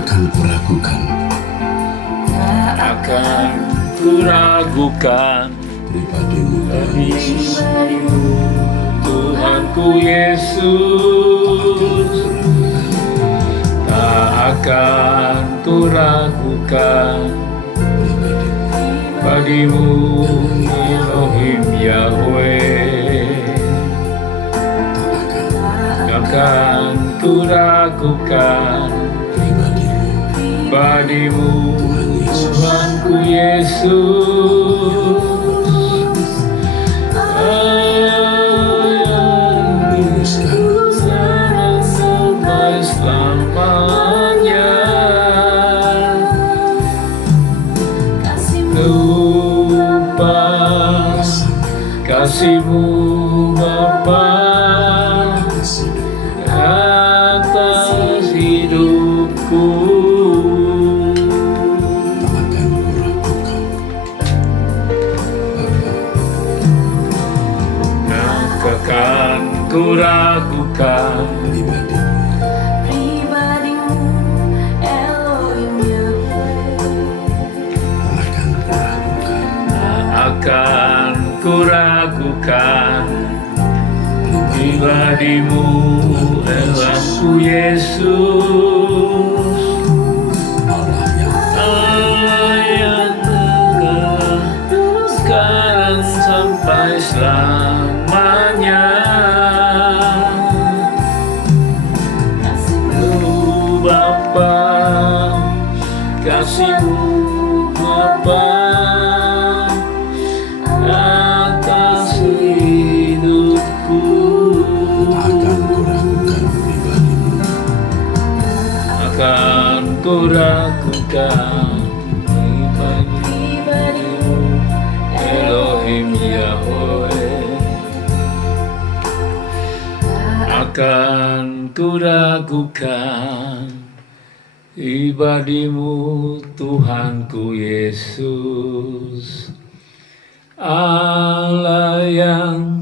akan kuragukan Tak akan kuragukan pribadimu Tuhan Yesus. pribadimu Tuhanku Yesus. Tak akan kuragukan pribadimu Elohim Yahweh. Takkan kuragukan pribadimu Tuhanku Yesus. Sampai selamanya lupa kasih-Mu Bapa atas hidupku. Takkan kuragukan Bapa, Takkan kuragukan pribadimu Elohim Yahweh. takkan kuragukan tak akan kuragukan pribadimu Allahku Yesus. Allah yang Allah yang kekal sekarang sampai selamanya. Bapa, kasih-Mu Bapa atas hidupku. takkan kuragukan pribadimu Akan kuragukan pribadimu Elohim Yahweh. Akan kuragukan pribadimu Tuhanku Yesus. Allah yang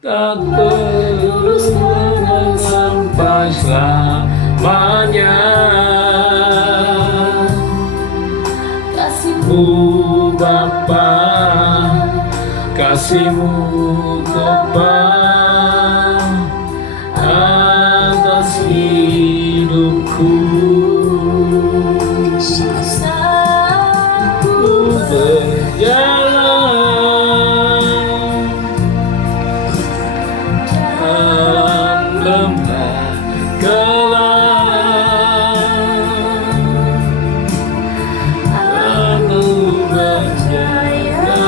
tak berubah sampai selamanya. Kasih-Mu Bapa, kasih-Mu Bapa atas hidupku. saat Ku berjalan dalam lembah gelap, aku berjaga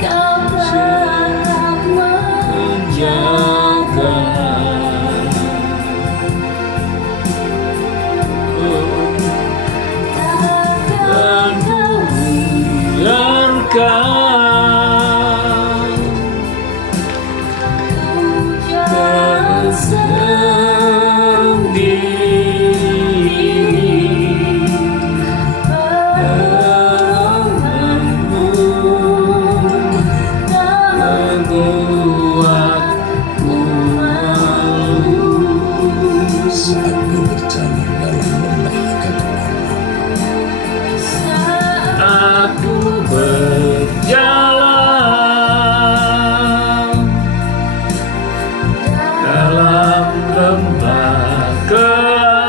Kau berhak menjaga. Dan ku biarkan kau sendiri denganmu membuatku malu. saat ku berjalan dalam lembah kegelapan Aku berjalan dalam lembah gelap,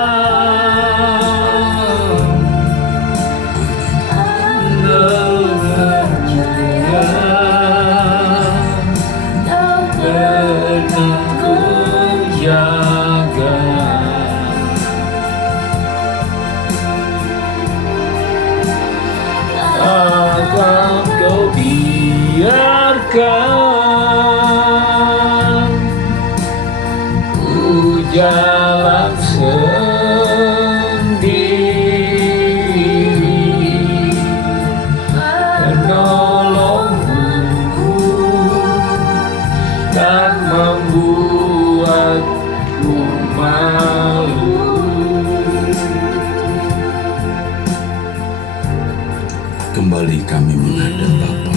dengannya pernah ku jaga. Akan kau biarkan ku jalan sendiri, menolongmu tak membuatku malu. kembali kami menghadap Bapa.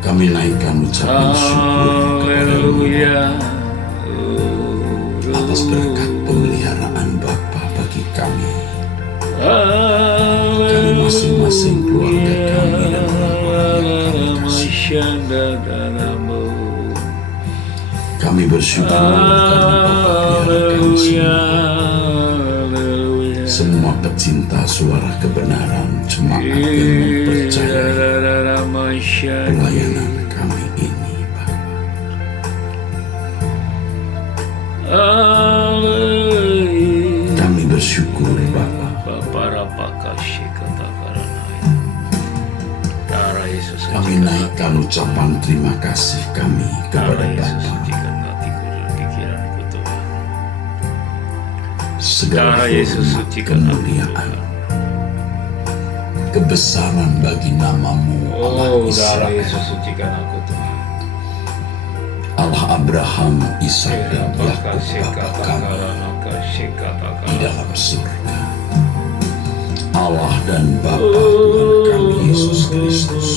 Kami naikkan ucapan syukur kepada-Mu. Haleluya, atas berkat pemeliharaan Bapa bagi kami masing-masing, keluarga kami dan orang-orang yang kami kasih. Kami bersyukur karena Bapa pelihara kami semua pecinta suara kebenaran, jemaat yang mempercayai pelayanan kami ini, Bapa. Kami bersyukur, Bapa. Kami naikkan ucapan terima kasih kami kepada Bapa. Segala hormat, kemuliaan, kebesaran bagi namamu, Allah Israel, Allah Abraham, Ishak dan Yakub, Bapa kami di dalam surga. Allah dan Bapa Tuhan kami Yesus Kristus,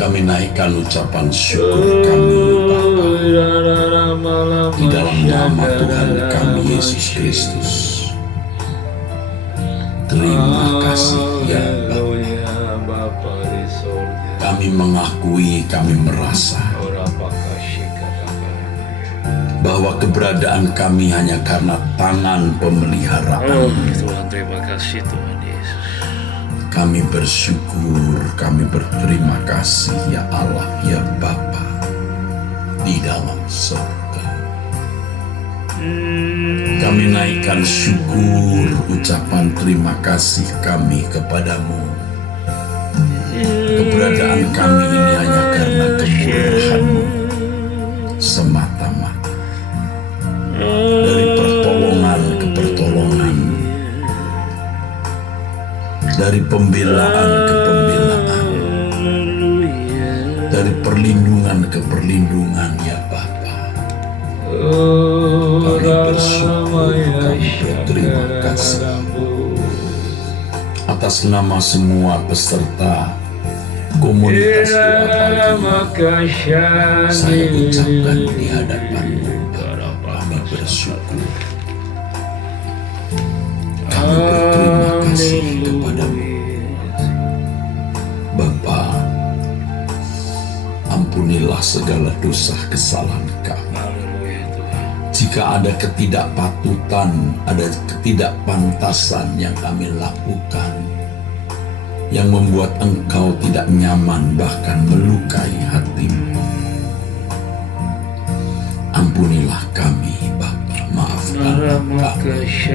kami naikkan ucapan syukur kami, Bapa, di dalam nama Tuhan kami Yesus Kristus. Terima kasih ya Bapa. Kami mengakui, kami merasa bahwa keberadaan kami hanya karena tangan pemeliharaan. Tuhan, terima kasih Tuhan Yesus. Kami bersyukur, kami berterima kasih ya Allah, ya Bapa di dalam surga. Kami naikkan syukur, ucapan terima kasih kami kepadamu. Keberadaan kami ini hanya karena kemurahan-Mu semata-mata. Dari pertolongan ke pertolongan, dari pembelaan ke pembelaan, dari perlindungan ke perlindungan ya Bapa. Kami bersyukur, kami berterima kasih atas nama semua peserta komunitas doa pagi. Saya ucapkan di hadapan-Mu, kami bersyukur, kami berterima kasih kepada-Mu. Bapa, ampunilah segala dosa kesalahan kami. Jika ada ketidakpatutan, ada ketidakpantasan yang kami lakukan, yang membuat Engkau tidak nyaman, bahkan melukai hati-Mu, ampunilah kami, Bapa, maafkanlah kami.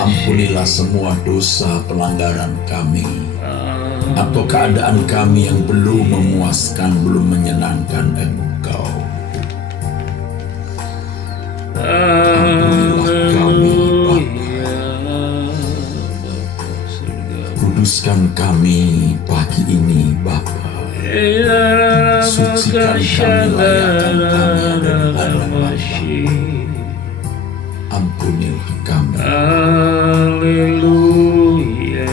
Ampunilah semua dosa pelanggaran kami, atau keadaan kami yang belum memuaskan, belum menyenangkan Engkau. Ampunilah kami, Bapa. Kuduskan kami pagi ini, Bapa. Sucikan kami, layakkan kami ada di hadapan-Mu. Ampunilah kami,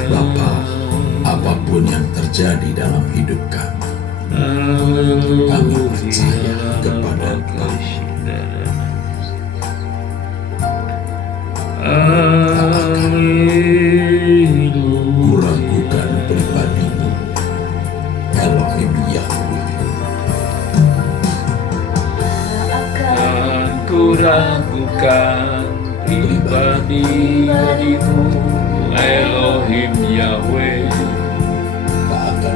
Bapa. Apapun yang terjadi dalam hidup kami, kami percaya kepada Bapa. Tak akan kuragukan pribadi-Mu, Elohim Yahweh. Kuragukan pribadi-Mu, Elohim Yahweh. Tak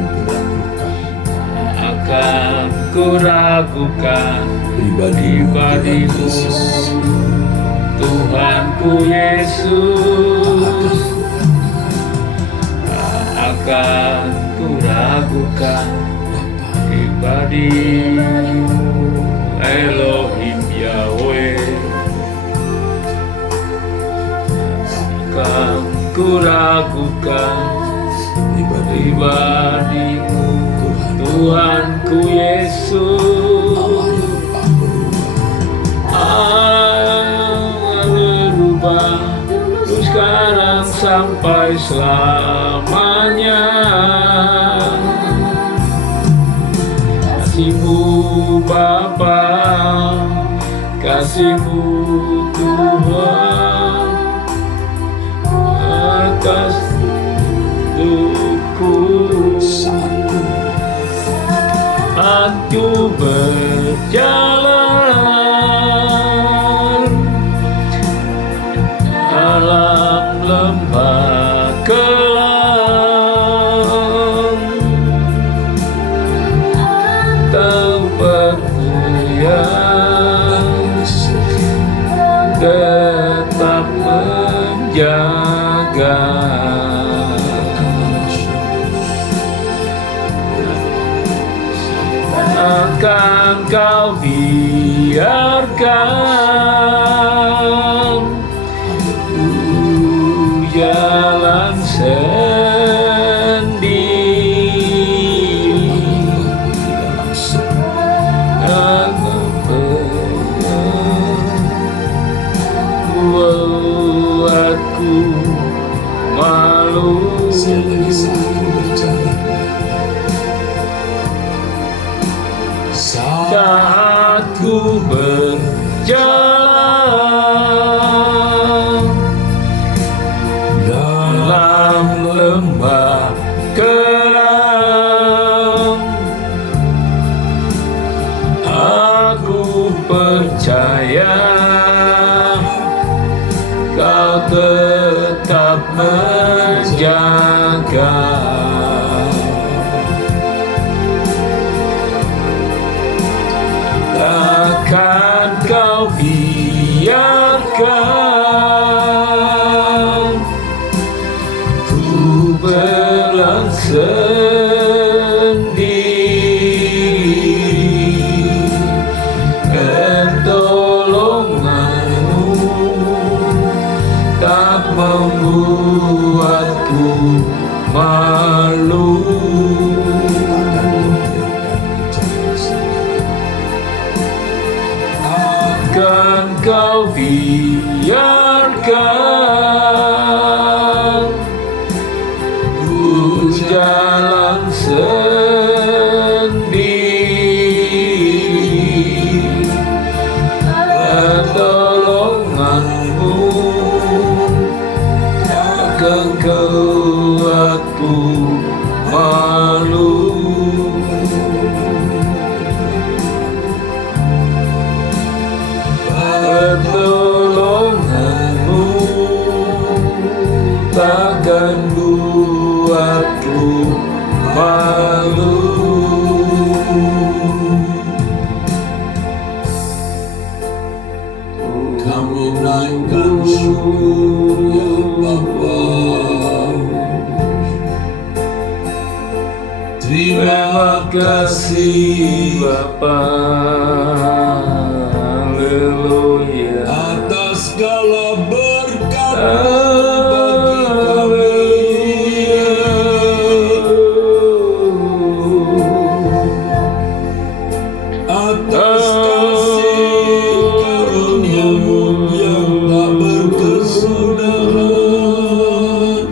akan kuragukan pribadi-Mu, Tuhanku Yesus. Tak akan kuragukan pribadi-Mu, Elohim Yahweh. Tak akan kuragukan pribadi-Mu, Tuhanku Yesus. Allah berubah terus sekarang sampai selamanya. Kasih-Mu Bapa kasih-Mu Tuhan atas hidupku. Aku berjalan dalam lembah kelam, tempat yang tetap menjaga. Akan Kau biarkan jalan sendiri, buatku malu. Saat ku berjalan dalam lembah kelam, aku percaya Kau tetap menjaga. Takkan Kau biarkan ku berjalan sendiri. Pertolongan-Mu tak membuatku malu. Akan Kau biarkan ku jalan sendiri. Pertolongan-Mu takkan Kau buatku malu. Pertolongan-Mu takkan buatku malu. Kami naikkan syukur ya Bapa. Terima kasih Bapa. Haleluya. Atas segala berkat atas kasih karunia-Mu yang tak berkesudahan.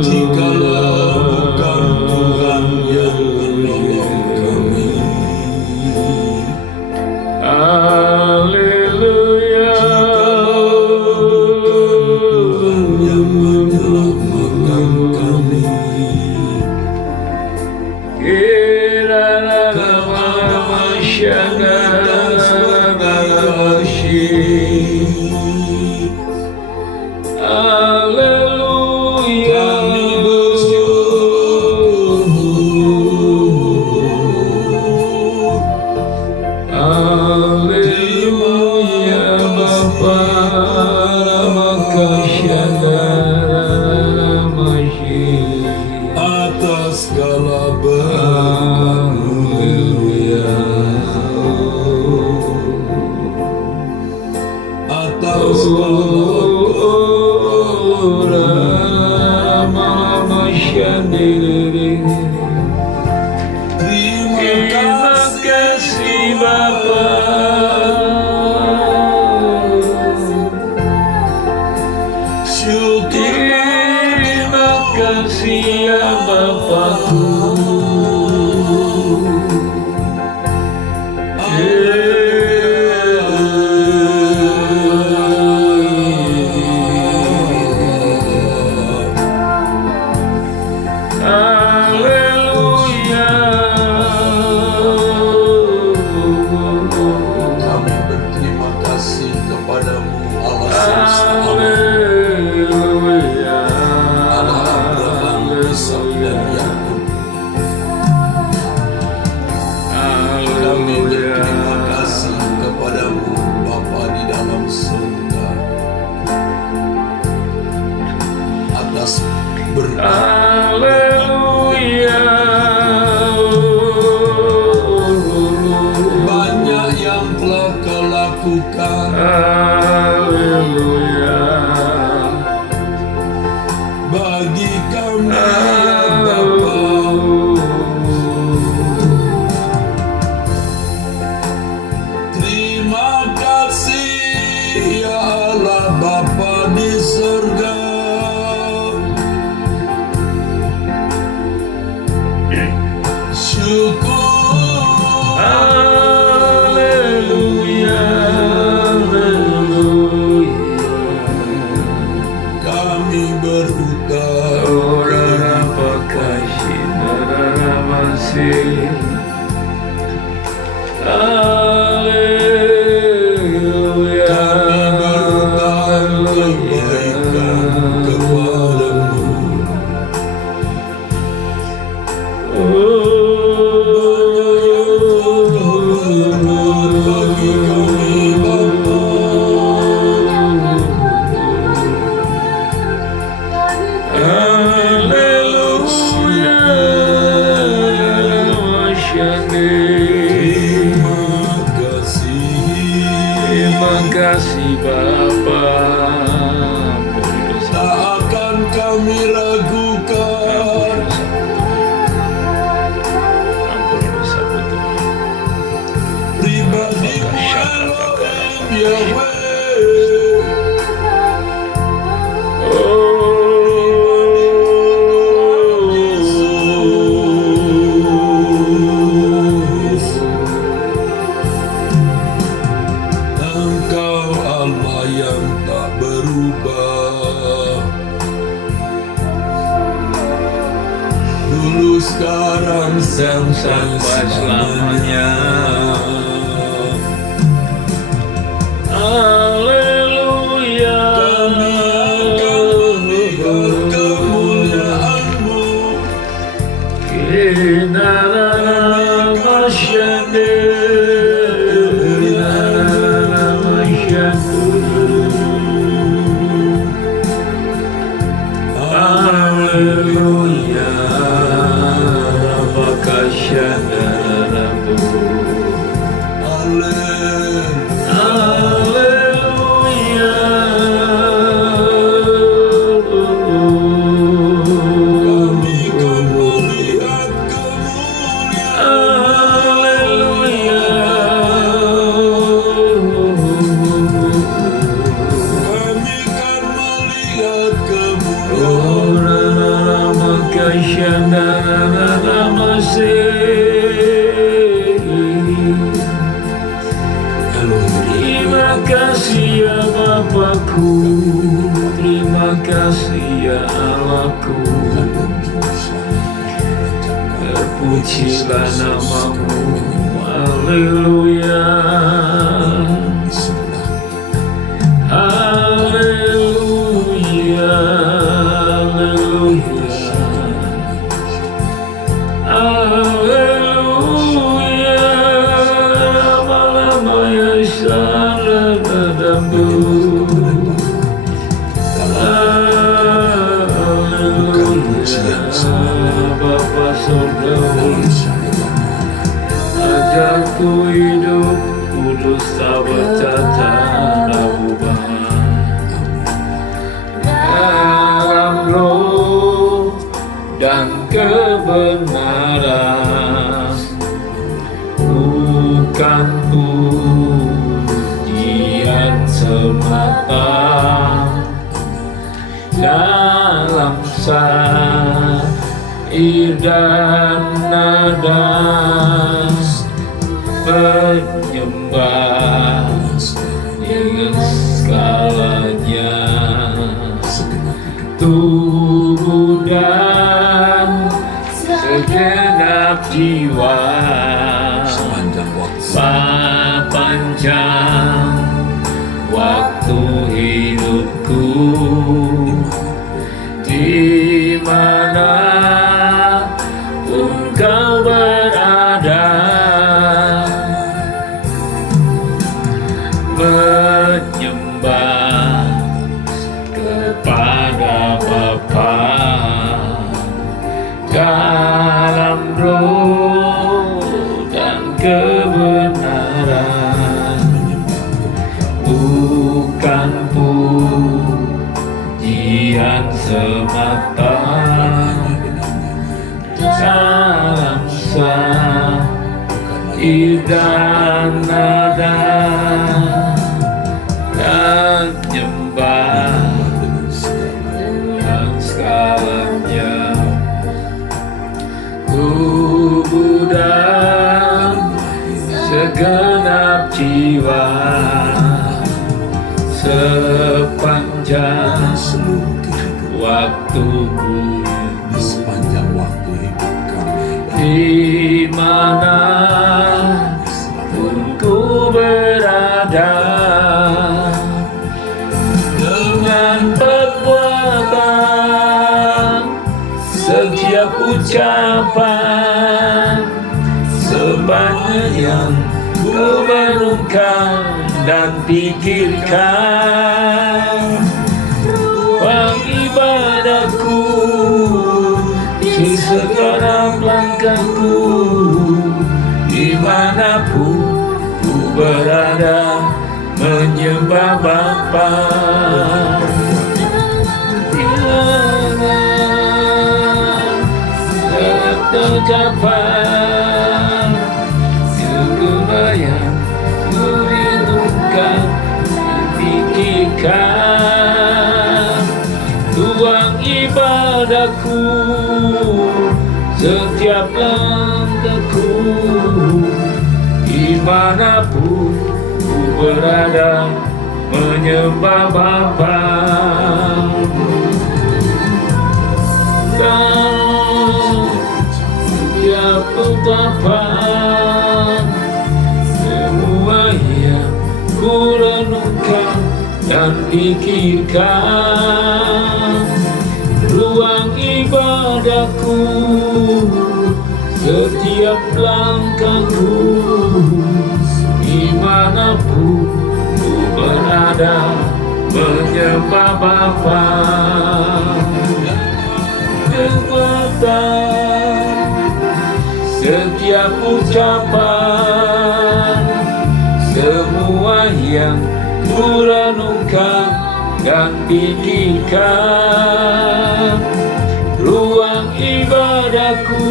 Jikalau bukan Tuhan yang menolong kami, Haleluya. Tuhan yang menyelamatkan kami. Haleluya. Kami bersyukur. Haleluya Bapa. Atas segala berkat-Mu, atas terima kasih Bapa. Syukur Terima kasih ya Bapakku. syukur Haleluya, haleluya. kami berhutang Ora pakasih nara masih. Haleluya, berhutang kebaikan kepadamu. Bagi kami Bapa, Haleluya, terima kasih. terima kasih Bapa. Ampuni dosa, Tak akan kami ragukan. ampuni dosa Tuhan. Pribadimu Elohim Yahweh. Engkau Allah yang tak berubah. Dulu sekarang sampai selamanya. Haleluya, Kami akan melihat kemuliaan-Mu. Haleluya, Kami akan melihat kemuliaan. Kami akan melihat kemuliaan. Terima kasih ya Bapakku, terima kasih ya Allahku. Terpujilah namamu, haleluya. Haleluya, haleluya. Haleluya, malamaya saradadamu. Haleluya, Bapa Surgawi, ajarku hidup kudus bertata ubah. Dalam roh dan kebenaran, bukan pujian semata. Dalam syair dan nada penyembah dengan skalanya, tubuh dan segenap jiwa, sepanjang waktu hidupku, di mana pun kau berada, menyembah kepada Bapa dalam roh dan kebenaran, bukan pujian semata. Dalam syair dan nada dan nyembah dan skalanya, tubuh sepanjang seluruh kehidupan, waktu di sepanjang waktu hidup kami. di mana pun ku berada, dengan perbuatan setiap ucapan, sebanyak yang ku renungkan dan pikirkan, ruang ibadahku di segala langkahku, dimanapun ku berada, menyembah Bapa. Tercapai segala yang ku rindukan, pikirkan, ruang ibadahku, setiap langkahku, dimanapun ku berada, menyembah Bapa. Setiap ungkapan, semua yang ku renungkan dan pikirkan, ruang ibadahku, setiap langkahku, dimanapun ku berada, menyembah Bapa. Kekuatan setiap ucapan, semua yang ku renungkan dan pikirkan, ruang ibadahku,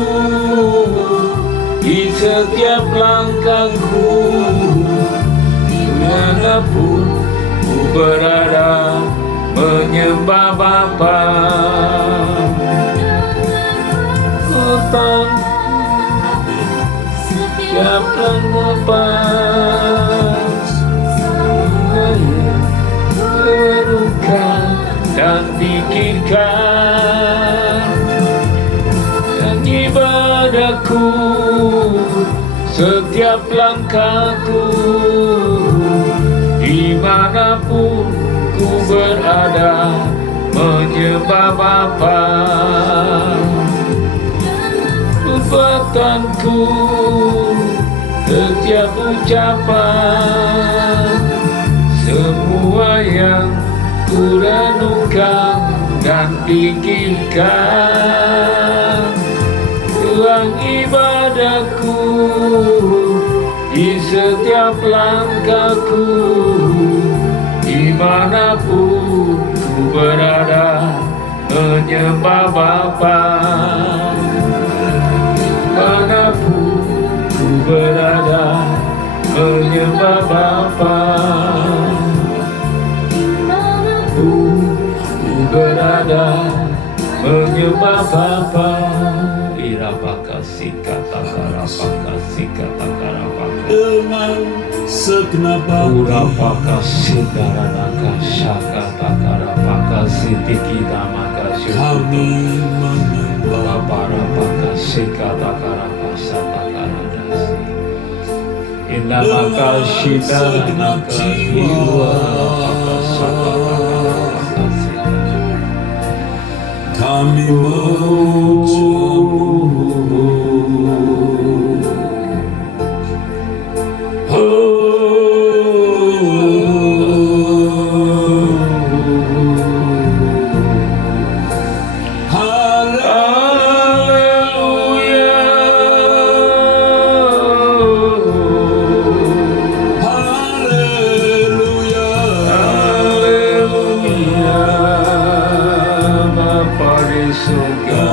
di setiap langkahku, dimanapun ku berada, menyembah Bapa. Kutang setiap langkah, renungkan dan pikirkan, dan ibadahku, setiap langkahku, dimanapun ku berada, menyembah Bapa. Perbuatanku, setiap ucapan, semua yang ku renungkan dan pikirkan, ruang ibadahku, di setiap langkahku, dimanapun ku berada, menyembah Bapa. Manapun ku berada, menyembah Bapa. Ku berada, menyembah Bapa. Irapaka sikata karapaka sikata karapaka. Dengan segenap hati Urapaka sidaranaka syakata karapaka sitikita maka kami menyembah. Parapaka sikata karapasa takaradasi. Inamaka sidaranaka jiwa rapaka sakata karapaka sikata. Kami memujimu. Bapa di surga,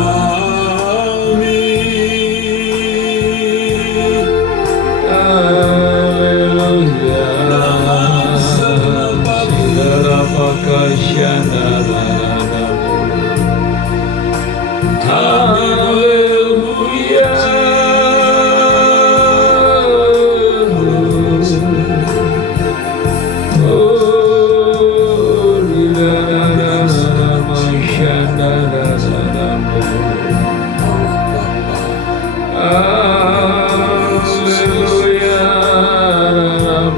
Haleluya,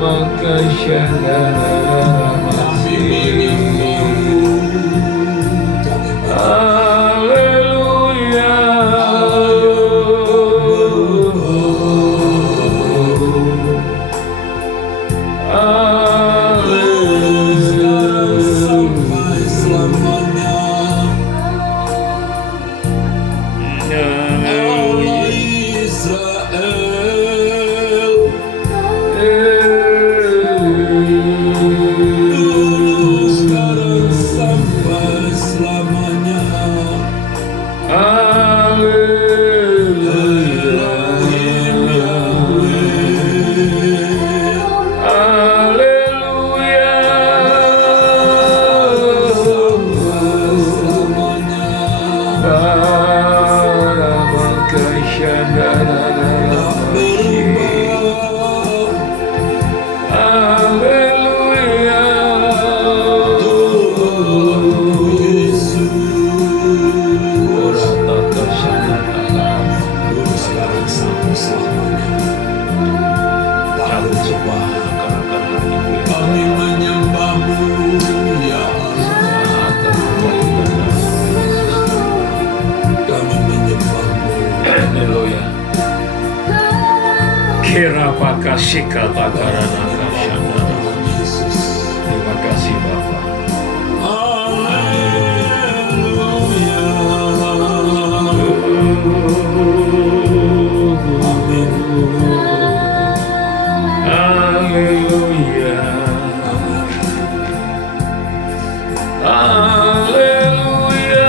maka Haleluya. sampai selamanya. Allah Israel, dulu sekarang sampai selamanya. Elohim Yahweh, sampai selamanya. Tak berubah, Tuhan Yesus. Dulu sekarang sampai selamanya. Tak berubah, kami menyembahmu ya Allah. Kami menyembahmu. Haleluya. Kira pakasih kata karana kasyana. Yesus. Terima kasih Bapa. Haleluya. Amin. Haleluya. Haleluya.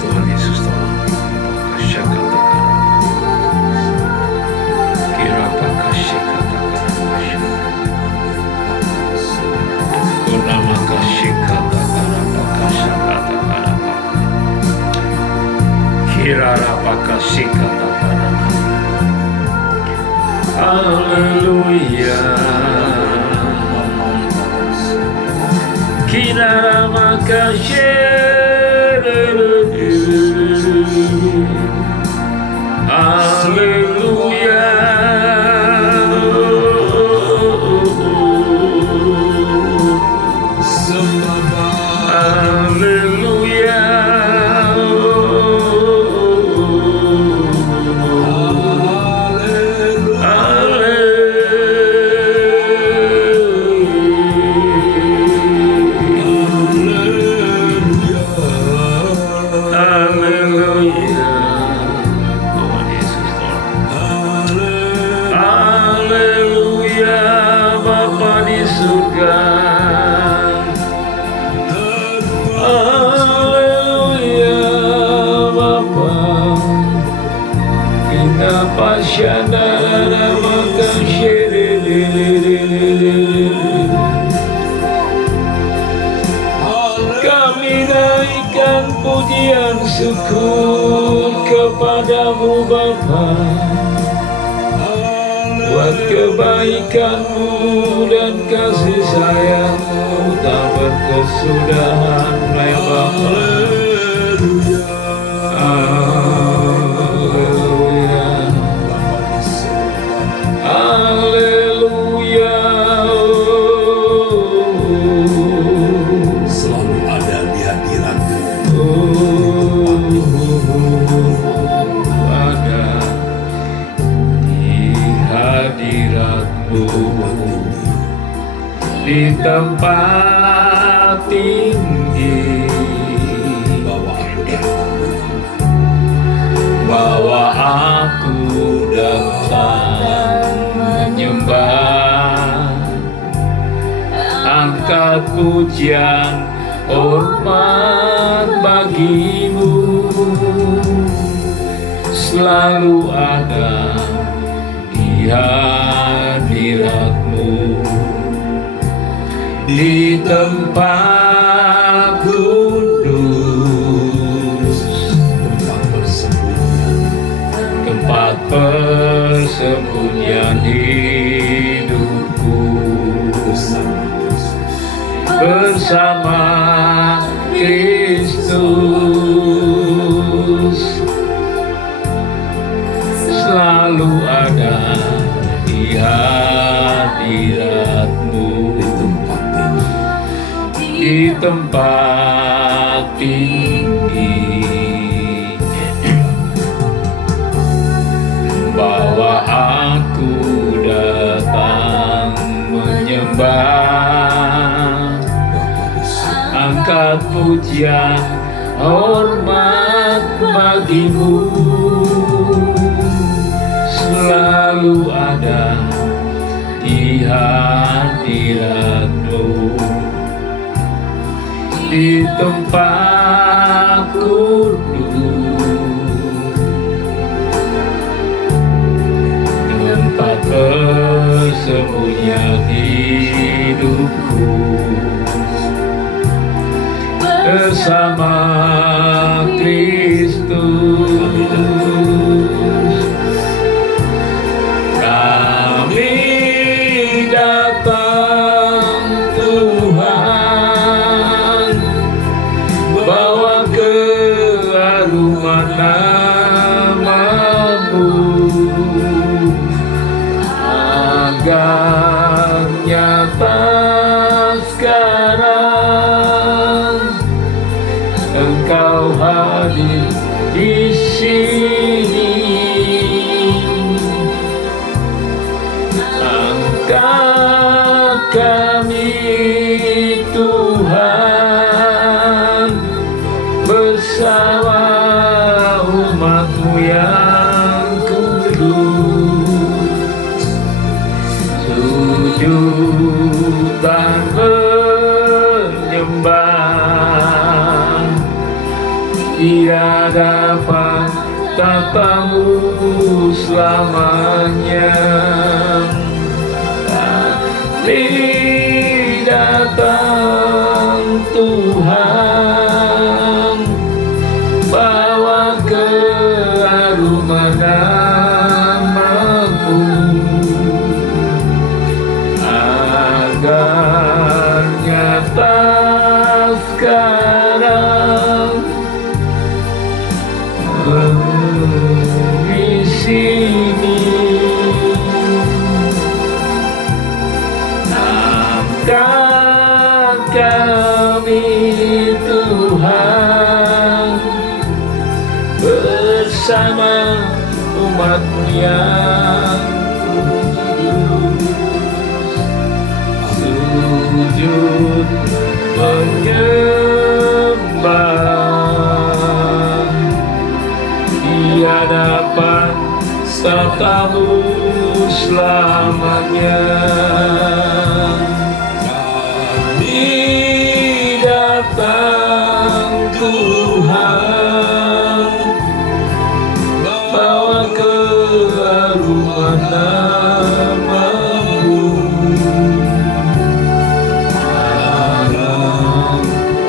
Tuhan Yesus tolong. Kira pakasih kata Nama kasih kata karena pakasih kata karena Kira pakasih kata karena Haleluya. Kira makasih Haleluya. Haleluya. Haleluya. Tuhan Yesus tolong. Haleluya. Bapa di surga. Haleluya Bapa. Kenapa syadara makan Kami naikkan pujian syukur kepadamu Bapa, buat kebaikanmu dan kasih sayangmu tak berkesudahan ya Bapa. Haleluya. Haleluya. Selalu ada di hadiratmu. Ada di hadiratmu, di tempat tinggi pujian, hormat bagimu, selalu ada di hadiratmu, di tempat kudus, tempat persembunyian hidupku, bersama Kristus, selalu ada di hadiratmu, di tempat tinggi, bahwa aku datang menyembah, angkat pujian, hormat bagimu, selalu ada di hadiratmu, di tempat kudus, tempat persembunyian hidupku, bersama Kristus. Kami datang Tuhan, bawa keharuman nama-Mu, agar nyata sekarang Engkau hadir di sini. Angkat kami Tuhan, bersama umat-Mu yang kudus, sujud dan menyembah di hadapan tata-Mu selamanya. Kami datang Tuhan, bawa keharuman nama-Mu, agar nyata sekarang di sini. Angkat kami Tuhan, bersama umat-Mu yang kudus, sujud menyembah di hadapan tata-Mu selamanya. Kami datang Tuhan, bawa keharuman nama-Mu, agar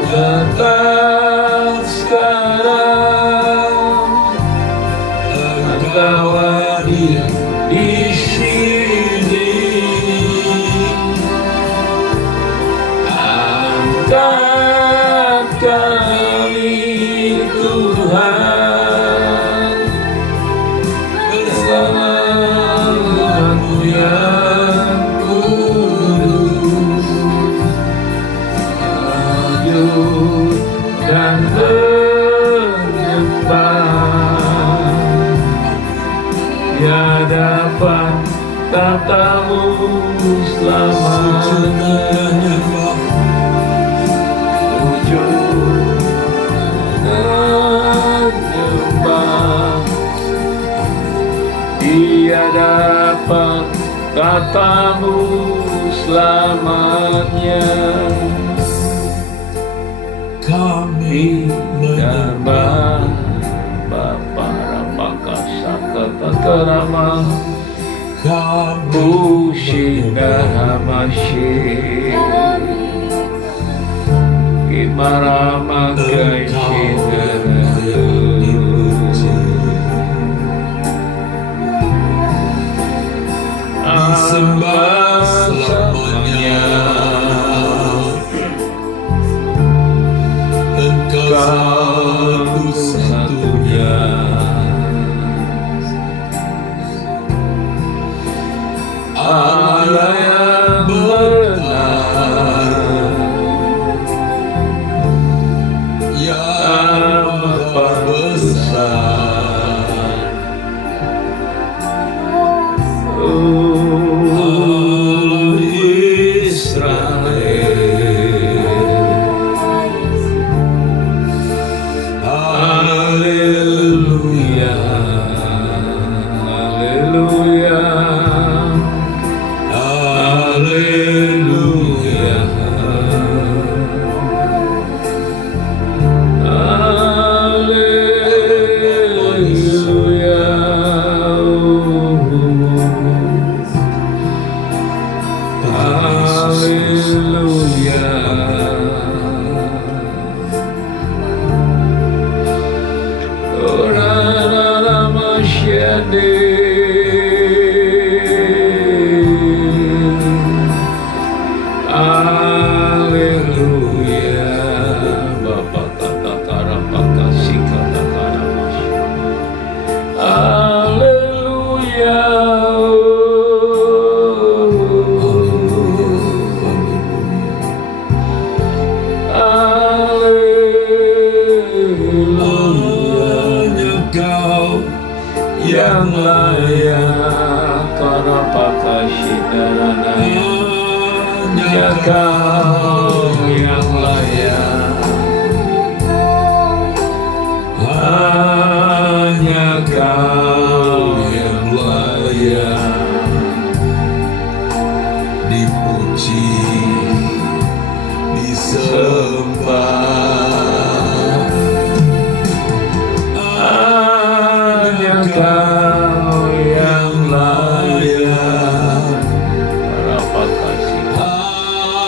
datang sekarang Engkau hadir di sini. Angkat kami Tuhan, bersama umat-Mu yang kudus, sujud dan menyembah di hadapan tata-Mu selamanya. Sujud menyembah di hadapan tata-Mu selamanya. Hamba Bapa Rapaka Sakata Karama Bushindaramashi Kimarama Kaishindaralu Sembah selamanya Engkau satu-satunya Allah yang benar yang Maha besar yang layak karena pakashidarana hanya Kau yang layak hanya Kau yang layak dipuji disembah Kau yang layak Rapa kasih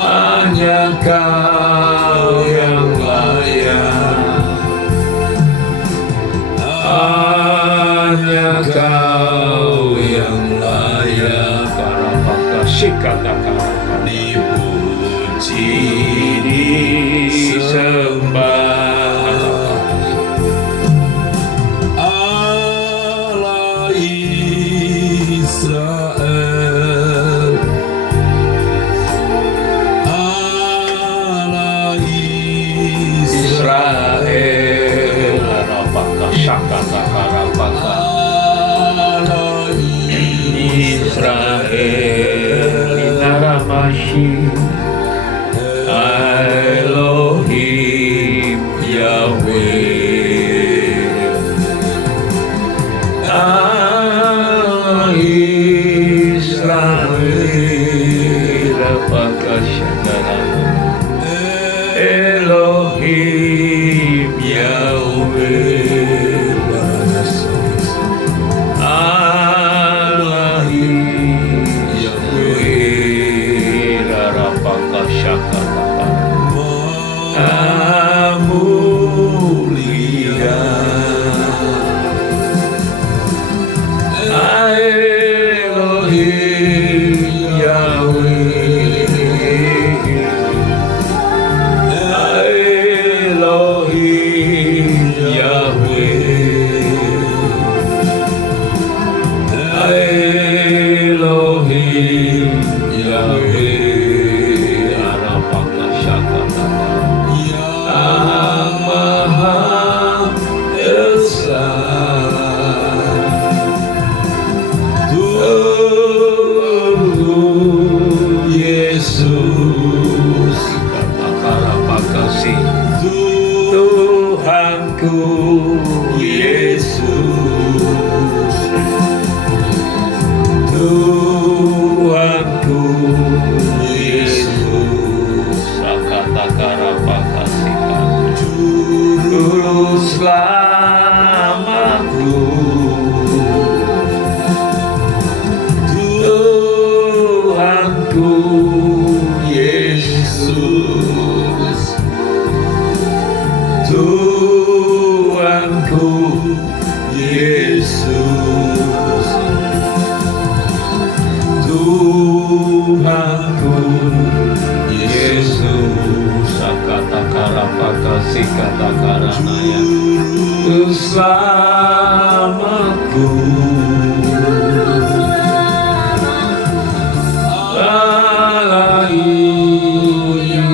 hanya Kau yang layak hanya Kau yang layak Rapa kasih kata-kata dipuji disembah Israel Allah Israel Rapaka Shakata Karapaka Allah Israel Inaramashi Elohim Yahweh Elohim Yahweh Allah Yahweh Rarapaka Shakata Mulia Elohim Yahweh Elohim Yahweh Arapaka Shakata Yang Maha Esa Tuhan Yesus Kata-kata kasih Tuhanku Yesus Tuhanku Yesus Sakata karapakasikan Juru selamatku, Tuhanku Yesus, Tuhanku Yesus, Tuhanku Yesus, kata karapaka si kata karanaya, selamatku, haleluya,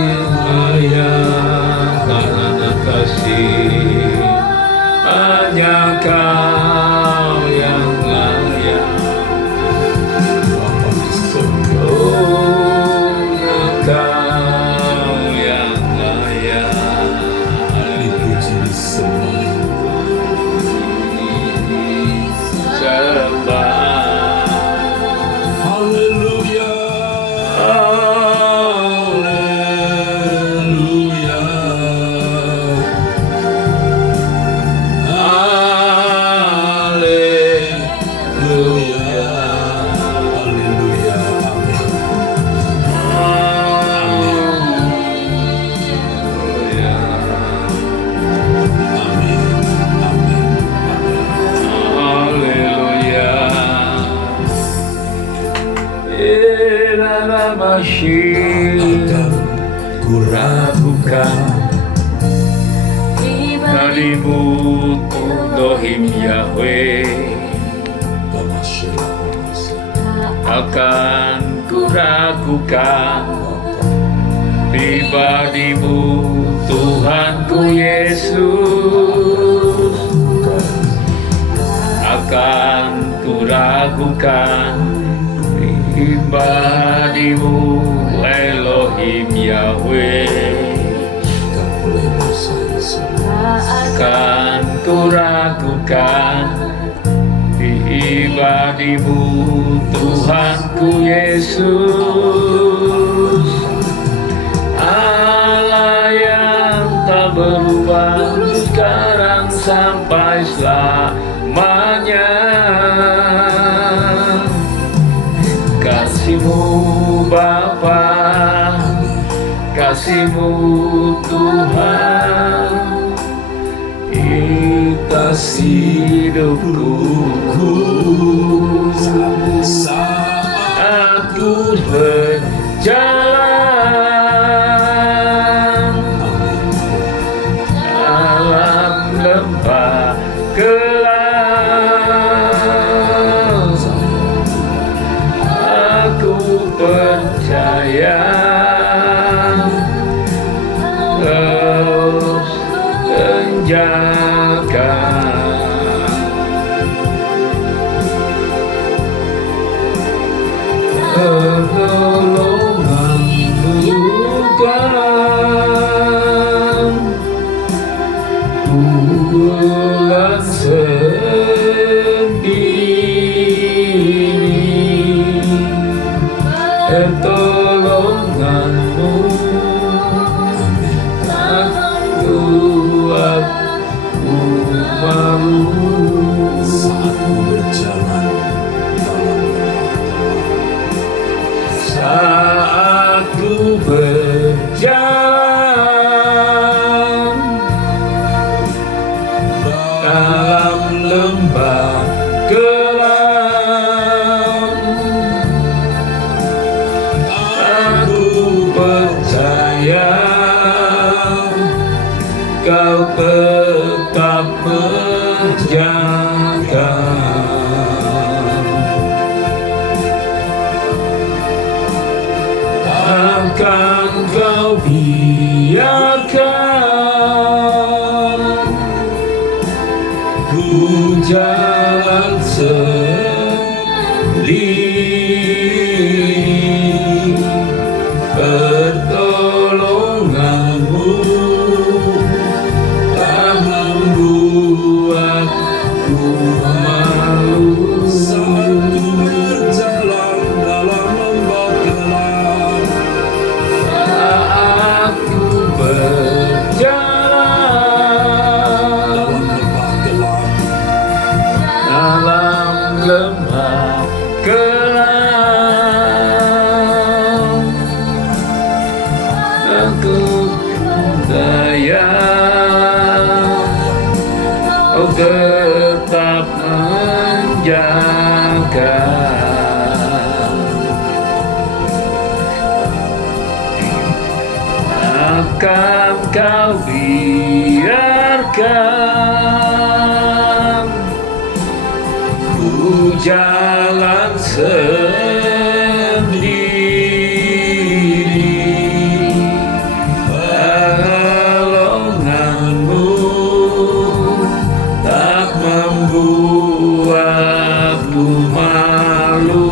karena kasih hanya Kau yang layak. Akan kuragukan Nadimu Tuhan Yahweh, akan kuragukan pribadimu Tuhanku Yesus, akan kuragukan pribadimu Elohim Yahweh, akan kuragukan pribadimu Tuhanku Yesus, Allah yang tak berubah sekarang sampai selamanya. Kasih-Mu Bapa, kasih-Mu Tuhan, kasih hidupku saat ku berjalan dalam lembah gelap, aku percaya Kau menjaga. Pertolongan-Mu kan bulan sendiri, pertolongan-Mu tak buat ku malu saat ku berjalan saat ku berjalan dalam lembah gelap, aku percaya Kau tetap menjaga. Takkan Kau biarkan ku jalan sendiri, pertolongan-Mu tak membuatku malu saat ku berjalan dalam lembah gelap, saat ku berjalan lemah kelam, aku daya, oh tetap menjaga. Akan kau biarkan ku jalan sendiri, pertolonganmu tak membuatku malu.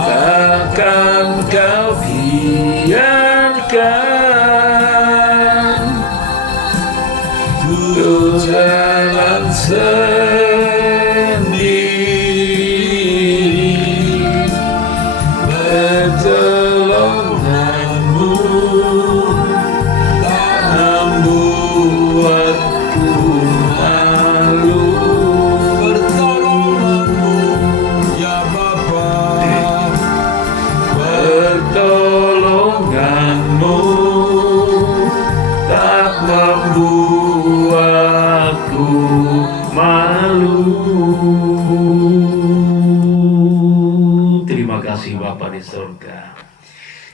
Takkan kau biarkan Ku jalan sendiri, pertolonganmu tak membuatku malu. pertolonganmu ya Bapa. Pertolonganmu tak membuatku malu. Terima kasih Bapa di surga.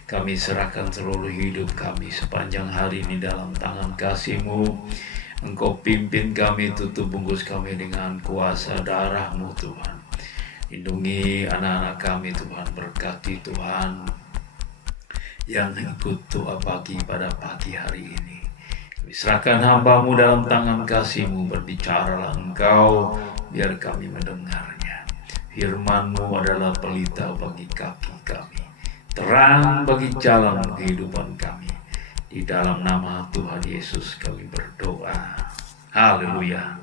Kami serahkan seluruh hidup kami sepanjang hari ini dalam tangan kasih-Mu. Engkau pimpin kami, tutup bungkus kami dengan kuasa darah-Mu Tuhan. Lindungi anak-anak kami Tuhan, berkati Tuhan yang ikut doa pagi pada pagi hari ini. Kami serahkan hamba-Mu dalam tangan kasih-Mu, berbicaralah Engkau, biar kami mendengarnya. Firman-Mu adalah pelita bagi kaki kami, terang bagi jalan kehidupan kami. Di dalam nama Tuhan Yesus kami berdoa. Haleluya.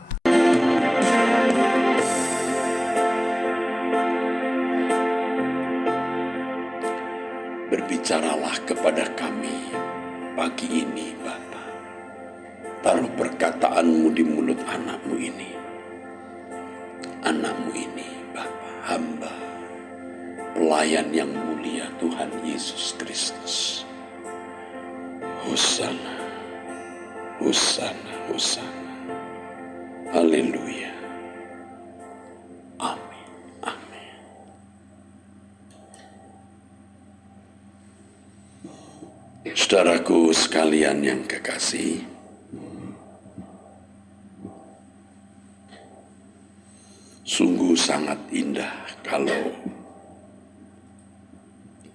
Berbicaralah kepada kami pagi ini Bapa. Taruh perkataan-Mu di mulut anak-Mu ini. Anak-Mu ini Bapa, hamba, pelayan yang mulia Tuhan Yesus Kristus. Hosana, Hosana, Hosana. Haleluya. Amin, amin. Saudaraku sekalian yang kekasih, sungguh sangat indah kalau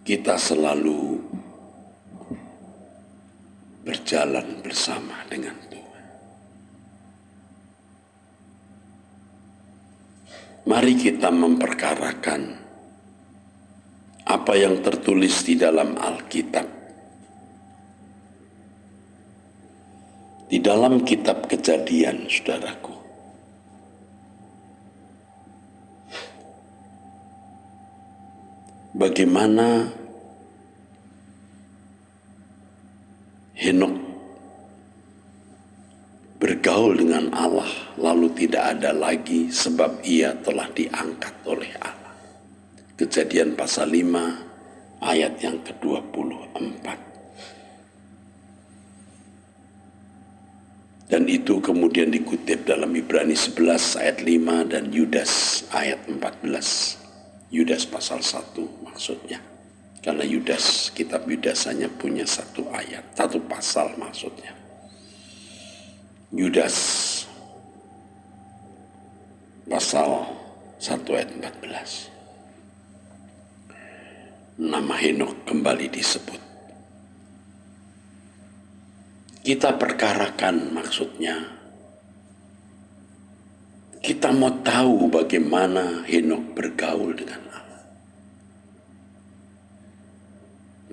kita selalu berjalan bersama dengan Tuhan. Mari kita memperkarakan apa yang tertulis di dalam Alkitab. Di dalam kitab Kejadian, saudaraku. Bagaimana Henok bergaul dengan Allah lalu tidak ada lagi sebab ia telah diangkat oleh Allah. Kejadian pasal 5 ayat yang ke-24. Dan itu kemudian dikutip dalam Ibrani 11 ayat 5 dan Yudas ayat 14. Yudas pasal 1 maksudnya. Karena Yudas, kitab Yudas hanya punya satu ayat, satu pasal maksudnya. Yudas pasal 1 ayat 14. Nama Henok kembali disebut. Kita perkarakan maksudnya. Kita mau tahu bagaimana Henok bergaul dengan Allah.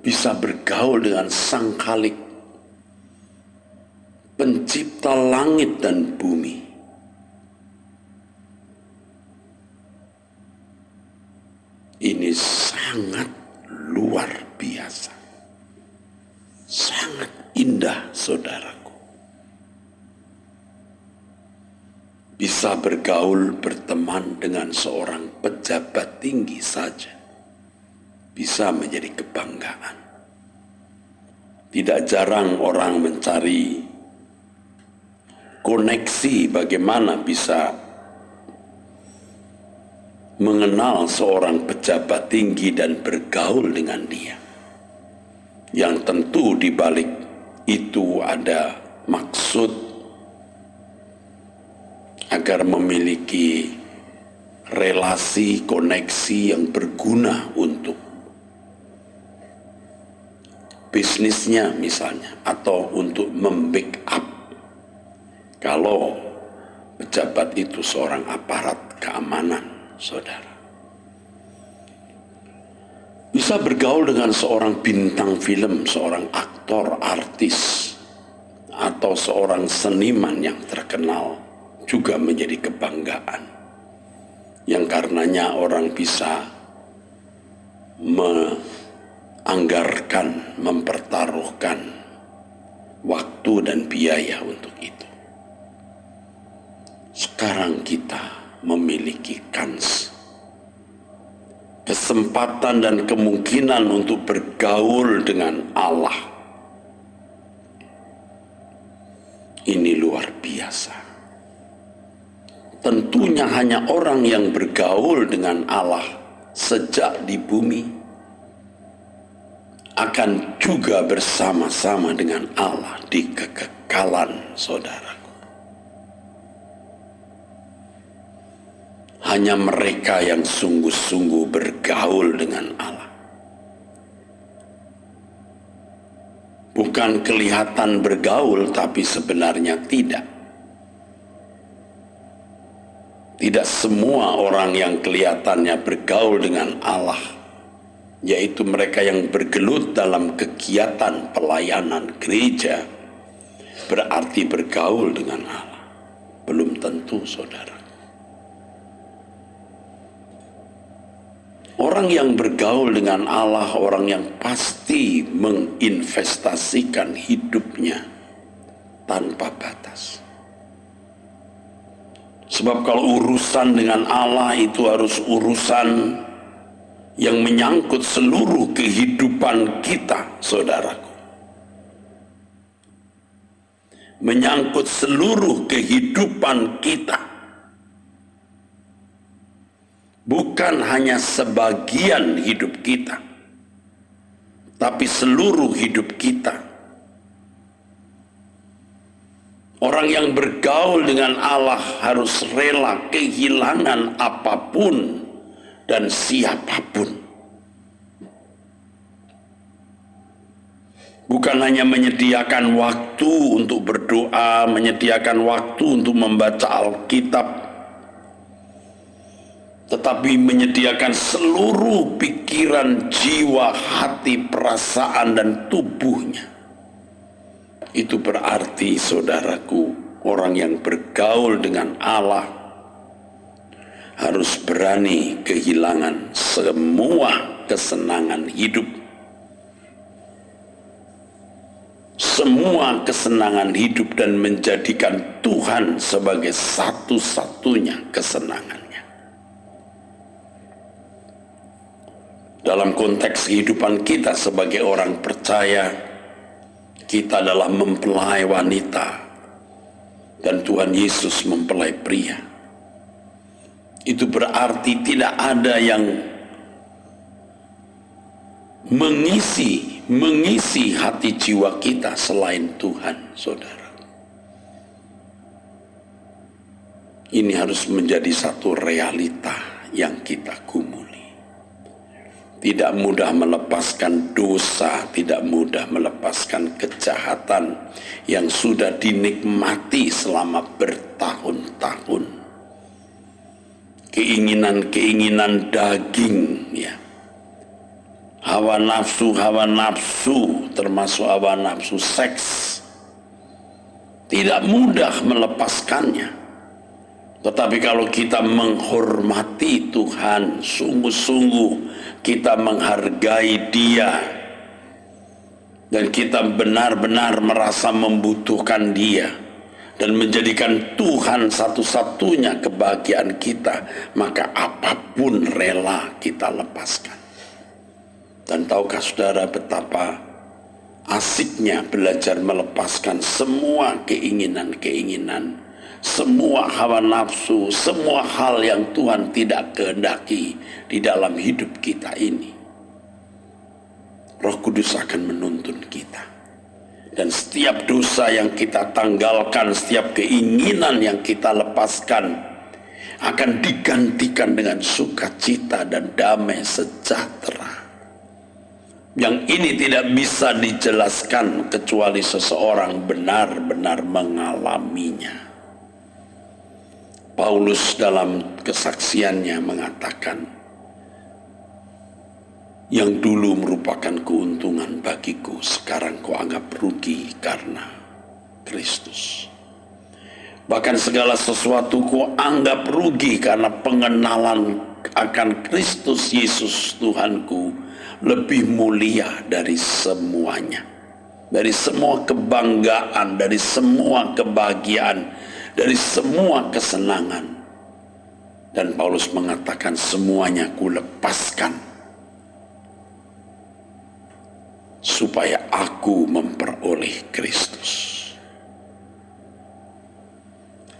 Bisa bergaul dengan Sang Khalik, pencipta langit dan bumi. Ini sangat luar biasa. Sangat indah, saudaraku. bisa bergaul, berteman dengan seorang pejabat tinggi saja bisa menjadi kebanggaan. Tidak jarang orang mencari koneksi bagaimana bisa mengenal seorang pejabat tinggi dan bergaul dengan dia. Yang tentu di balik itu ada maksud agar memiliki relasi, koneksi yang berguna untuk bisnisnya misalnya, atau untuk membackup kalau pejabat itu seorang aparat keamanan, saudara. Bisa bergaul dengan seorang bintang film, seorang aktor, artis, atau seorang seniman yang terkenal juga menjadi kebanggaan, yang karenanya orang bisa anggarkan, mempertaruhkan waktu dan biaya untuk itu. Sekarang kita memiliki kans, kesempatan dan kemungkinan untuk bergaul dengan Allah. Ini luar biasa. Tentunya hanya orang yang bergaul dengan Allah sejak di bumi akan juga bersama-sama dengan Allah di kekekalan, saudaraku. Hanya mereka yang sungguh-sungguh bergaul dengan Allah. Bukan kelihatan bergaul, tapi sebenarnya tidak. Tidak semua orang yang kelihatannya bergaul dengan Allah, yaitu mereka yang bergelut dalam kegiatan pelayanan gereja, berarti bergaul dengan Allah. Belum tentu, saudara. Orang yang bergaul dengan Allah, orang yang pasti menginvestasikan hidupnya tanpa batas. Sebab kalau urusan dengan Allah itu harus urusan yang menyangkut seluruh kehidupan kita, saudaraku. Menyangkut seluruh kehidupan kita. Bukan hanya sebagian hidup kita, tapi seluruh hidup kita. Orang yang bergaul dengan Allah harus rela kehilangan apapun dan siapapun. Bukan hanya menyediakan waktu untuk berdoa, menyediakan waktu untuk membaca Alkitab, tetapi menyediakan seluruh pikiran, jiwa, hati, perasaan, dan tubuhnya. Itu berarti, saudaraku, orang yang bergaul dengan Allah harus berani kehilangan semua kesenangan hidup. Semua kesenangan hidup dan menjadikan Tuhan sebagai satu-satunya kesenangannya. Dalam konteks kehidupan kita sebagai orang percaya, kita adalah mempelai wanita dan Tuhan Yesus mempelai pria. Itu berarti tidak ada yang mengisi hati jiwa kita selain Tuhan, saudara. Ini harus menjadi satu realita yang kita gumuli. Tidak mudah melepaskan dosa, tidak mudah melepaskan kejahatan yang sudah dinikmati selama bertahun-tahun. Keinginan-keinginan daging, ya. Hawa nafsu, termasuk hawa nafsu seks. Tidak mudah melepaskannya. Tetapi kalau kita menghormati Tuhan, sungguh-sungguh kita menghargai Dia, dan kita benar-benar merasa membutuhkan Dia, dan menjadikan Tuhan satu-satunya kebahagiaan kita, maka apapun rela kita lepaskan. Dan tahukah saudara betapa asiknya belajar melepaskan semua keinginan-keinginan, semua hawa nafsu, semua hal yang Tuhan tidak kehendaki di dalam hidup kita ini. Roh Kudus akan menuntun kita. Dan setiap dosa yang kita tanggalkan, setiap keinginan yang kita lepaskan akan digantikan dengan sukacita dan damai sejahtera. Yang ini tidak bisa dijelaskan kecuali seseorang benar-benar mengalaminya. Paulus dalam kesaksiannya mengatakan, yang dulu merupakan keuntungan bagiku, sekarang kau anggap rugi karena Kristus. Bahkan segala sesuatu kau anggap rugi karena pengenalan akan Kristus Yesus Tuhanku lebih mulia dari semuanya. Dari semua kebanggaan, dari semua kebahagiaan, dari semua kesenangan. Dan Paulus mengatakan semuanya ku lepaskan supaya aku memperoleh Kristus.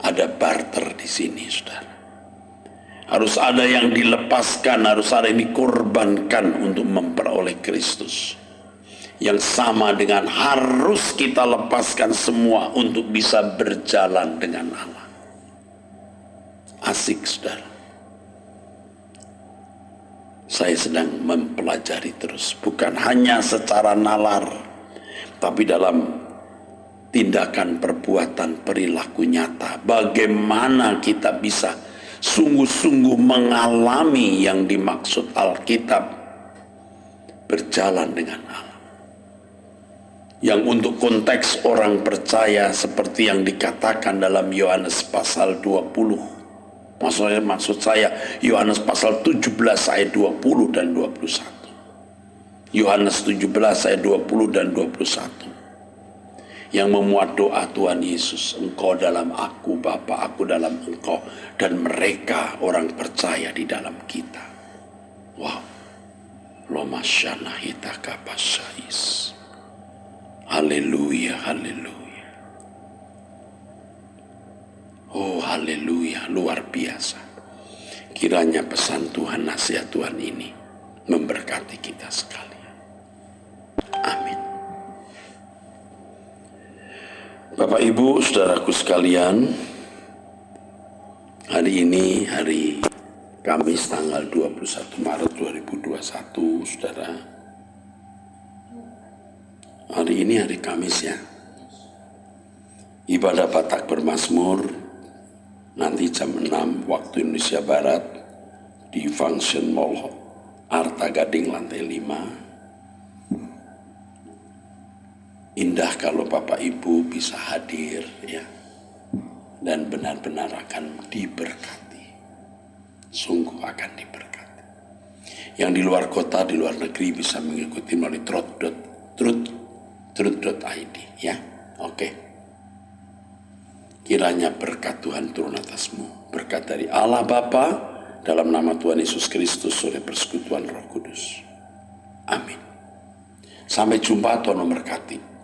Ada barter di sini, saudara. Harus ada yang dilepaskan, harus ada yang dikorbankan untuk memperoleh Kristus. Yang sama dengan harus kita lepaskan semua untuk bisa berjalan dengan Allah. Asik, saudara. Saya sedang mempelajari terus, bukan hanya secara nalar, tapi dalam tindakan, perbuatan, perilaku nyata. Bagaimana kita bisa sungguh-sungguh mengalami yang dimaksud Alkitab, berjalan dengan Allah. Yang untuk konteks orang percaya seperti yang dikatakan dalam Yohanes pasal 20. Maksud saya Yohanes pasal 17 ayat 20 dan 21. Yohanes 17 ayat 20 dan 21. Yang memuat doa Tuhan Yesus, Engkau dalam aku, Bapa, aku dalam Engkau, dan mereka orang percaya di dalam kita. Wow. Loma syana hitaka pasais. Haleluya, haleluya. Oh haleluya, luar biasa. Kiranya pesan Tuhan, nasihat Tuhan ini memberkati kita sekalian. Amin. Bapak Ibu, saudaraku sekalian, hari ini hari Kamis tanggal 21 Maret 2021, saudara. Hari ini hari Kamis ya. Ibadah Batak bermazmur nanti jam 6 waktu Indonesia Barat di Function Mall Arta Gading lantai 5. Indah kalau Bapak Ibu bisa hadir ya, dan benar-benar akan diberkati. Sungguh akan diberkati. Yang di luar kota, di luar negeri bisa mengikuti melalui truth.id ya. Oke. Kiranya berkat Tuhan turun atasmu. Berkat dari Allah Bapa, dalam nama Tuhan Yesus Kristus, oleh persekutuan Roh Kudus. Amin. Sampai jumpa, Tuhan memberkati.